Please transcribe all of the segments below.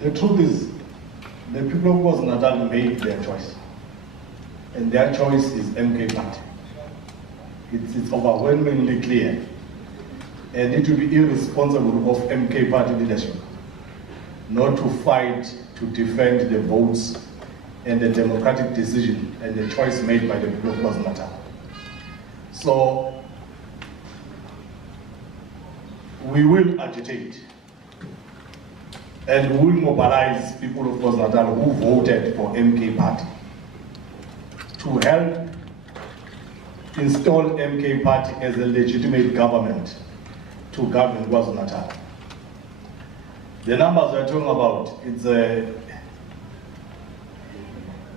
The truth is, the people of KwaZulu-Natal made their choice. And their choice is MK Party. It's overwhelmingly clear. And it will be irresponsible of MK Party leadership not to fight to defend the votes and the democratic decision and the choice made by the people of KwaZulu-Natal. So, we will agitate and we will mobilize people of KwaZulu-Natal who voted for MK Party to help install MK Party as a legitimate government to govern KwaZulu-Natal. The numbers we're talking about,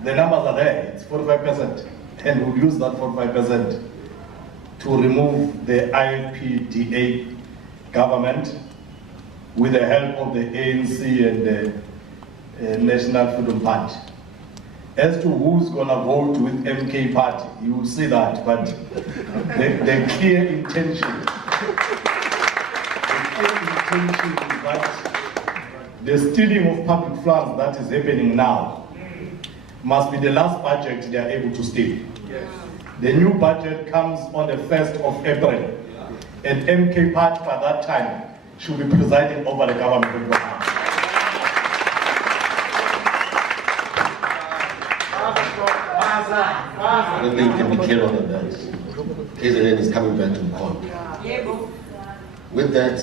the numbers are there, it's 45%, and we'll use that 45% to remove the IPDA government with the help of the ANC and the National Freedom Party. As to who's gonna vote with MK Party, you will see that, but the clear intention is that the stealing of public funds that is happening now must be the last budget they are able to steal. Yes. The new budget comes on the 1st of April, and MK Party by that time should be presiding over the government. I don't think you can be clearer than that. KZN is coming back to the point. With that,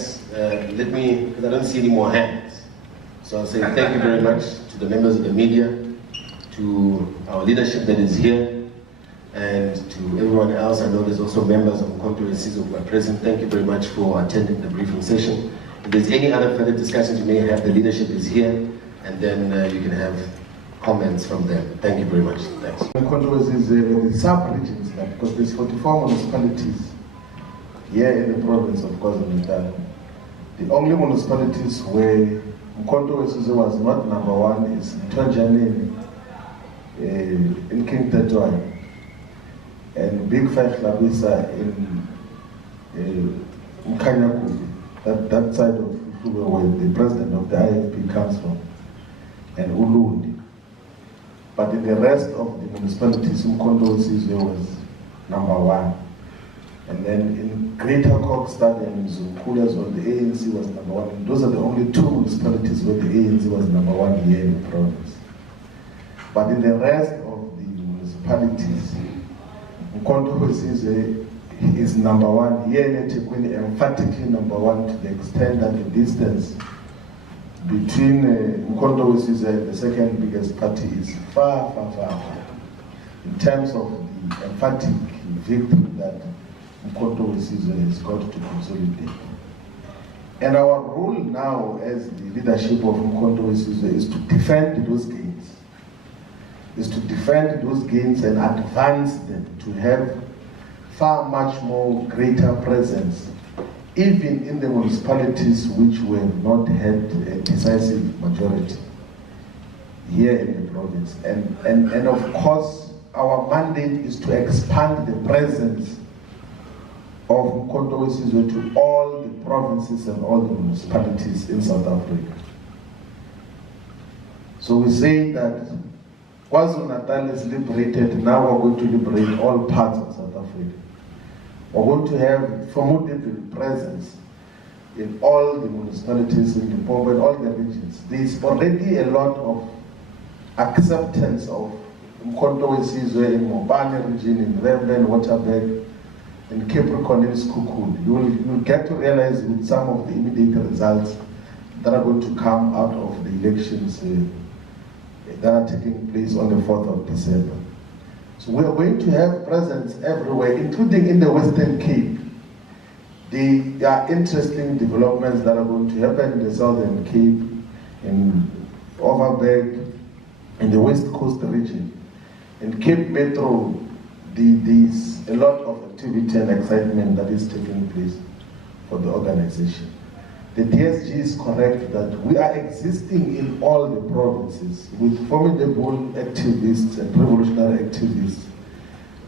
let me, because I don't see any more hands. So I'll say thank you very much to the members of the media, to our leadership that is here, and to everyone else. I know there's also members of MK Izoqumba who are present. Thank you very much for attending the briefing session. If there's any other further discussions you may have, the leadership is here, and then you can have comments from them. Thank you very much. Thanks. The controversy is the sub-regions, because there's 44 municipalities here in the province of KwaZulu-Natal. The only municipalities where Mkhonto was not number one is Twanjaneni in King Tetwai and Big Five Labisa in Mkanyakubi, that side of where the president of the IFP comes from, and Ulundi. But in the rest of the municipalities, Mkhonto was number one. And then in Greater Kokstad and Zulukhula as well, the ANC was number one. And those are the only two municipalities where the ANC was number one here in the province. But in the rest of the municipalities, Mkhonto is number one here in eThekwini, emphatically number one, to the extent that the distance between Mkhonto and the second biggest party is far, far, far, far. In terms of the emphatic victory that Mkhonto has got to consolidate. And our role now as the leadership of Mkhonto is to defend those gains. Is to defend those gains and advance them to have far much more greater presence, even in the municipalities which were not had a decisive majority here in the province. And of course, our mandate is to expand the presence of Mkhonto to all the provinces and all the municipalities in South Africa. So we say that KwaZulu-Natal is liberated, now we're going to liberate all parts of South Africa. We're going to have formidable presence in all the municipalities in Limpopo and all the regions. There's already a lot of acceptance of Mkhonto in Mopane region, in Remben, Waterberg, in Capricorn, in Skukul. You'll get to realize with some of the immediate results that are going to come out of the elections that are taking place on the 4th of December. So we are going to have presence everywhere, including in the Western Cape. There are interesting developments that are going to happen in the Southern Cape, in Overberg, in the West Coast region. In Cape Metro, there's a lot of activity and excitement that is taking place for the organization. The DSG is correct that we are existing in all the provinces with formidable activists and revolutionary activists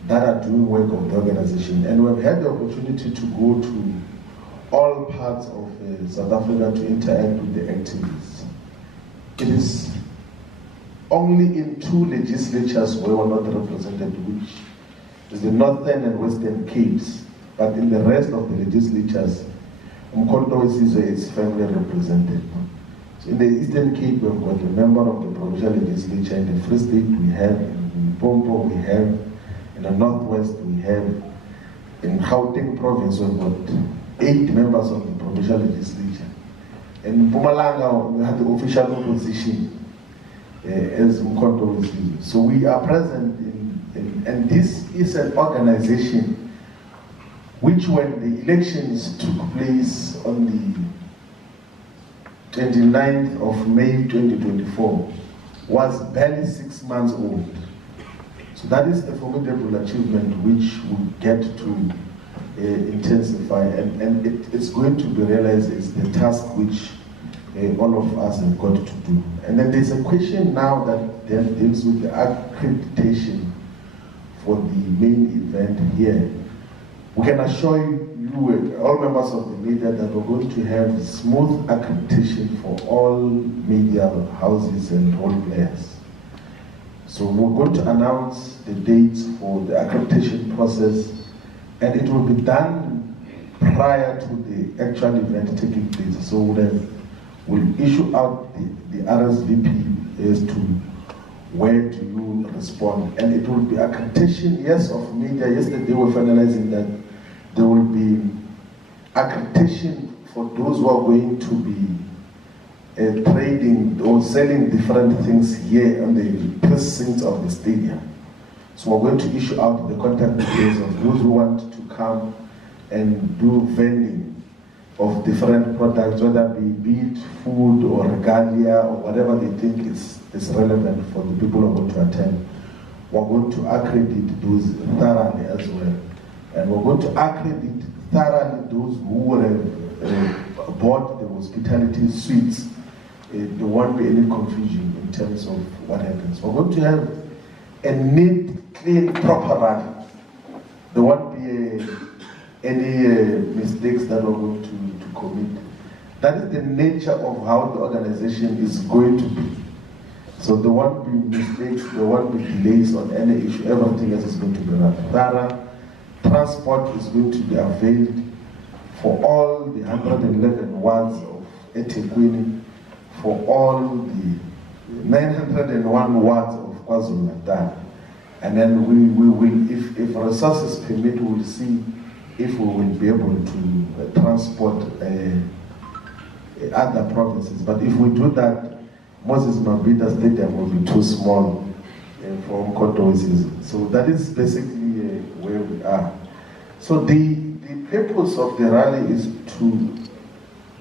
that are doing work of the organization. And we've had the opportunity to go to all parts of South Africa to interact with the activists. it is only in 2 legislatures where we're not represented, which is the Northern and Western Capes. But in the rest of the legislatures, Umkhonto Wesizwe is firmly represented. So in the Eastern Cape, we've got a member of the provincial legislature. In the Free State, we have. In Limpopo, we have. In the Northwest, we have. In Gauteng province, we've got 8 members of the provincial legislature. In Mpumalanga, we have the official opposition as Umkhonto Wesizwe. So we are present and this is an organization which, when the elections took place on the 29th of May 2024, was barely 6 months old. So that is a formidable achievement which we get to intensify, and it's going to be realized as the task which all of us have got to do. And then there's a question now that then deals with the accreditation for the main event here. We can assure you, all members of the media, that we're going to have smooth accreditation for all media houses and role players. So we're going to announce the dates for the accreditation process, and it will be done prior to the actual event taking place. So we'll issue out the RSVP as to where do you respond, and it will be accreditation, yes, of media. Yesterday we're finalizing that there will be accreditation for those who are going to be trading or selling different things here on the precincts of the stadium. So we're going to issue out the contact details of those who want to come and do vending of different products, whether be it food or regalia or whatever they think is relevant for the people who are going to attend. We're going to accredit those thoroughly as well. And we're going to accredit thoroughly those who have bought the hospitality suites. There won't be any confusion in terms of what happens. We're going to have a neat, clean, proper rally. There won't be any mistakes that we're going to commit. That is the nature of how the organization is going to be. So there won't be mistakes, there won't be delays on any issue. Everything else is going to be run thorough. Transport is going to be availed for all the 111 wards of eThekwini, for all the 901 wards of KwaZulu-Natal. And then we will, if resources permit, we will see if we will be able to transport other provinces. But if we do that, Moses Mabhida Stadium will be too small for Umkhonto Wesizwe. So that is basically where we are. So the purpose of the rally is to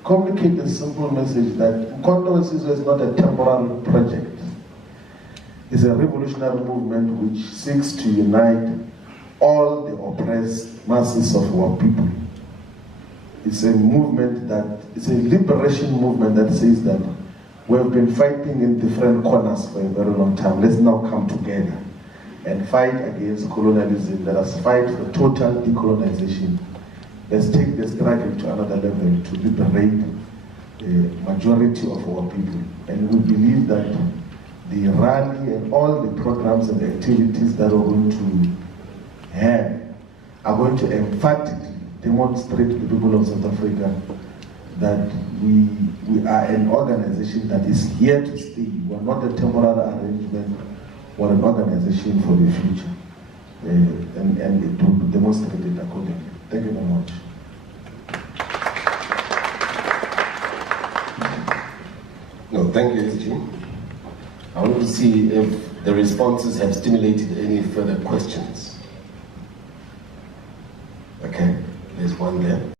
communicate a simple message that Umkhonto Wesizwe is not a temporary project. It's a revolutionary movement which seeks to unite all the oppressed masses of our people. It's a movement it's a liberation movement that says that we have been fighting in different corners for a very long time. Let's now come together and fight against colonialism. Let us fight for total decolonization. Let's take the struggle to another level to liberate the majority of our people. And we believe that the rally and all the programs and the activities that we're going to have are going to emphatically demonstrate to the people of South Africa that we are an organization that is here to stay. We're not a temporary arrangement, we're an organization for the future. And it will be demonstrated accordingly. Thank you very much. No, thank you, SG. I want to see if the responses have stimulated any further questions. Okay, there's one there.